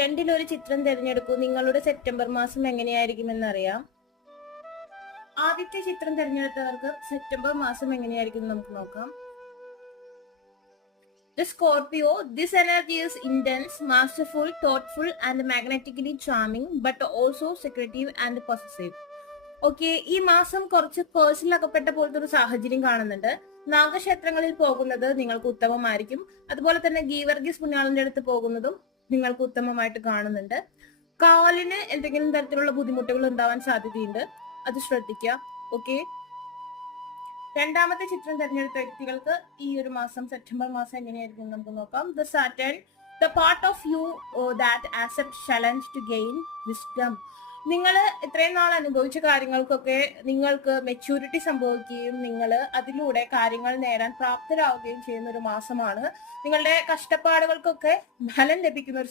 രണ്ടിലൊരു ചിത്രം തിരഞ്ഞെടുക്കൂ. നിങ്ങളുടെ സെപ്റ്റംബർ മാസം എങ്ങനെയായിരിക്കുമെന്ന് അറിയാം. ആദ്യത്തെ ചിത്രം തിരഞ്ഞെടുത്തവർക്ക് സെപ്റ്റംബർ മാസം എങ്ങനെയായിരിക്കും നമുക്ക് നോക്കാം. The Scorpio, this energy is intense, masterful, thoughtful and magnetically charming, but also secretive and possessive. Okay, ഈ മാസം കുറച്ച് പേഴ്സണലാക്കപ്പെട്ട പോലത്തെ ഒരു സാഹചര്യം കാണുന്നുണ്ട്. നാഗക്ഷേത്രങ്ങളിൽ പോകുന്നത് നിങ്ങൾക്ക് ഉത്തമമായിരിക്കും. അതുപോലെ തന്നെ ഗീവർഗീസ് പുണ്യാളന്റെ അടുത്ത് പോകുന്നതും നിങ്ങൾക്ക് ഉത്തമമായിട്ട് കാണുന്നുണ്ട്. കാലിന് എന്തെങ്കിലും തരത്തിലുള്ള ബുദ്ധിമുട്ടുകൾ ഉണ്ടാവാൻ സാധ്യതയുണ്ട്, അത് ശ്രദ്ധിക്കുക. ഓക്കെ, രണ്ടാമത്തെ ചിത്രം തിരഞ്ഞെടുത്ത വ്യക്തികൾക്ക് ഈ ഒരു മാസം സെപ്റ്റംബർ മാസം എങ്ങനെയായിരിക്കും നമുക്ക് നോക്കാം. The Satan, the part of you that accept challenge to gain wisdom. നിങ്ങൾ ഇത്രയും നാൾ അനുഭവിച്ച കാര്യങ്ങൾക്കൊക്കെ നിങ്ങൾക്ക് മെച്യൂരിറ്റി സംഭവിക്കുകയും നിങ്ങൾ അതിലൂടെ കാര്യങ്ങൾ നേടാൻ പ്രാപ്തരാവുകയും ചെയ്യുന്ന ഒരു മാസമാണ്. നിങ്ങളുടെ കഷ്ടപ്പാടുകൾക്കൊക്കെ ഫലം ലഭിക്കുന്ന ഒരു